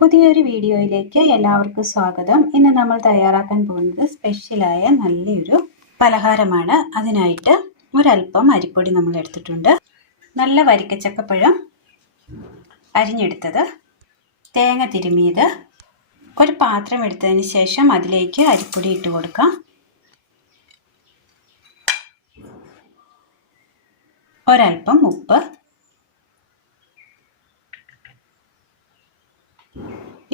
പുതിയൊരു വീഡിയോയിലേക്ക് എല്ലാവർക്കും സ്വാഗതം. ഇന്ന് നമ്മൾ തയ്യാറാക്കാൻ പോകുന്നത് സ്പെഷ്യലായ നല്ലൊരു പലഹാരമാണ്. അതിനായിട്ട് ഒരല്പം അരിപ്പൊടി നമ്മൾ എടുത്തിട്ടുണ്ട്, നല്ല വരിക്കച്ചക്കപ്പഴം അരിഞ്ഞെടുത്തത്, തേങ്ങ തിരുമിയത്. ഒരു പാത്രം എടുത്തതിന് ശേഷം അതിലേക്ക് അരിപ്പൊടി ഇട്ട് കൊടുക്കാം. ഒരല്പം ഉപ്പ്,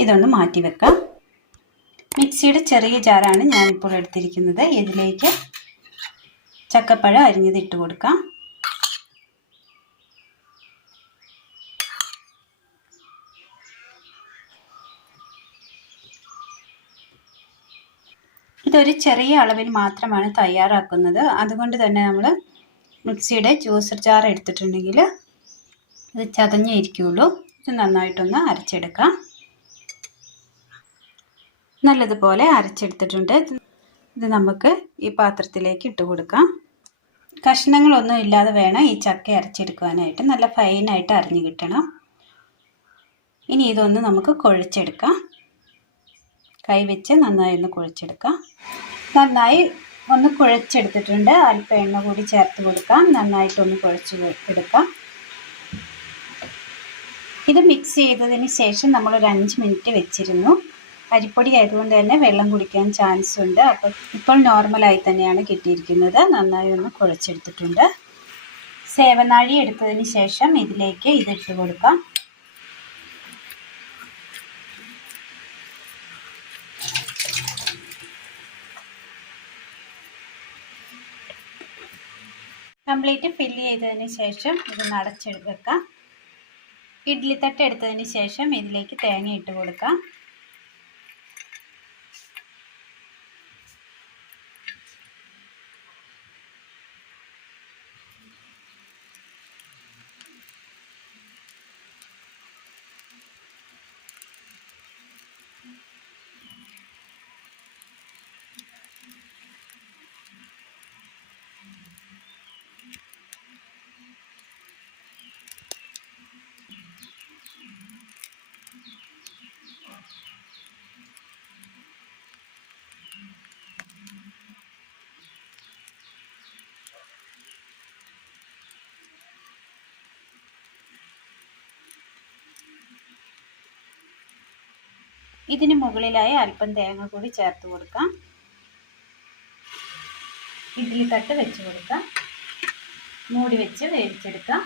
ഇതൊന്ന് മാറ്റി വെക്കാം. മിക്സിയുടെ ചെറിയ ജാറാണ് ഞാനിപ്പോൾ എടുത്തിരിക്കുന്നത്. ഇതിലേക്ക് ചക്കപ്പഴം അരിഞ്ഞത് ഇട്ട് കൊടുക്കാം. ഇതൊരു ചെറിയ അളവിൽ മാത്രമാണ് തയ്യാറാക്കുന്നത്. അതുകൊണ്ട് തന്നെ നമ്മൾ മിക്സിയുടെ ജ്യൂസർ ജാർ എടുത്തിട്ടുണ്ടെങ്കിൽ ഇത് ചതഞ്ഞേ ഇരിക്കുകയുള്ളൂ. ഇത് നന്നായിട്ടൊന്ന് അരച്ചെടുക്കാം. നല്ലതുപോലെ അരച്ചെടുത്തിട്ടുണ്ട്. ഇത് നമുക്ക് ഈ പാത്രത്തിലേക്ക് ഇട്ട് കൊടുക്കാം. കഷ്ണങ്ങളൊന്നും ഇല്ലാതെ വേണം ഈ ചക്ക അരച്ചെടുക്കാനായിട്ട്. നല്ല ഫൈനായിട്ട് അരിഞ്ഞു കിട്ടണം. ഇനി ഇതൊന്ന് നമുക്ക് കുഴച്ചെടുക്കാം. കൈവച്ച് നന്നായി ഒന്ന് കുഴച്ചെടുക്കാം. നന്നായി ഒന്ന് കുഴച്ചെടുത്തിട്ടുണ്ട്. അല്പം എണ്ണ കൂടി ചേർത്ത് കൊടുക്കാം. നന്നായിട്ടൊന്ന് കുഴച്ച് എടുക്കാം. ഇത് മിക്സ് ചെയ്തതിന് ശേഷം നമ്മളൊരു 5 മിനിറ്റ് വെച്ചിരുന്നു. അരിപ്പൊടി ആയതുകൊണ്ട് തന്നെ വെള്ളം കുടിക്കാൻ ചാൻസ് ഉണ്ട്. അപ്പോൾ ഇപ്പോൾ നോർമലായി തന്നെയാണ് കിട്ടിയിരിക്കുന്നത്. നന്നായി ഒന്ന് കുഴച്ചെടുത്തിട്ടുണ്ട്. സേവനാഴി എടുത്തതിന് ശേഷം ഇതിലേക്ക് ഇതിട്ട് കൊടുക്കാം. കംപ്ലീറ്റ് ഫില്ല് ചെയ്തതിന് ശേഷം ഇത് അടച്ചെടുത്ത് വെക്കാം. ഇഡ്ഡലി തട്ട് എടുത്തതിന് ശേഷം ഇതിലേക്ക് തേങ്ങ ഇട്ട് കൊടുക്കാം. ഇതിന് മുകളിലായി അല്പം തേങ്ങ കൂടി ചേർത്ത് കൊടുക്കാം. ഇഡ്ഡലി തട്ട് വെച്ച് കൊടുക്കാം. മൂടി വെച്ച് വേവിച്ചെടുക്കാം.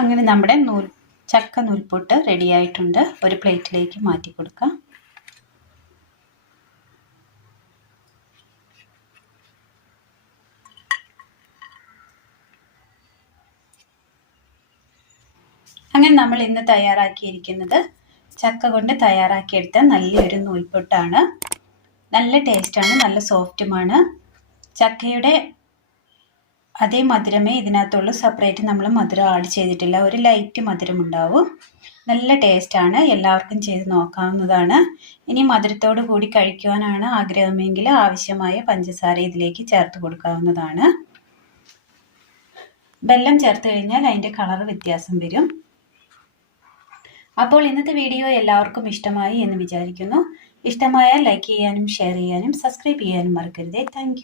അങ്ങനെ നമ്മുടെ ചക്ക നൂൽപുട്ട് റെഡിയായിട്ടുണ്ട്. ഒരു പ്ലേറ്റിലേക്ക് മാറ്റി കൊടുക്കാം. അങ്ങനെ നമ്മൾ ഇന്ന് തയ്യാറാക്കിയിരിക്കുന്നത് ചക്ക കൊണ്ട് തയ്യാറാക്കിയെടുത്ത നല്ലൊരു നൂൽപുട്ടാണ്. നല്ല ടേസ്റ്റാണ്, നല്ല സോഫ്റ്റുമാണ്. ചക്കയുടെ അതേ മധുരമേ ഇതിനകത്തുള്ളൂ. സെപ്പറേറ്റ് നമ്മൾ മധുരം ആഡ് ചെയ്തിട്ടില്ല. ഒരു ലൈറ്റ് മധുരം ഉണ്ടാവും. നല്ല ടേസ്റ്റാണ്. എല്ലാവർക്കും ചെയ്ത് നോക്കാവുന്നതാണ്. ഇനി മധുരത്തോടു കൂടി കഴിക്കുവാനാണ് ആഗ്രഹമെങ്കിൽ ആവശ്യമായ പഞ്ചസാര ഇതിലേക്ക് ചേർത്ത് കൊടുക്കാവുന്നതാണ്. വെല്ലം ചേർത്ത് കഴിഞ്ഞാൽ അതിൻ്റെ കളർ വ്യത്യാസം വരും. അപ്പോൾ ഇന്നത്തെ വീഡിയോ എല്ലാവർക്കും ഇഷ്ടമായി എന്ന് വിചാരിക്കുന്നു. ഇഷ്ടമായാൽ ലൈക്ക് ചെയ്യാനും ഷെയർ ചെയ്യാനും സബ്സ്ക്രൈബ് ചെയ്യാനും മറക്കരുതേ. താങ്ക്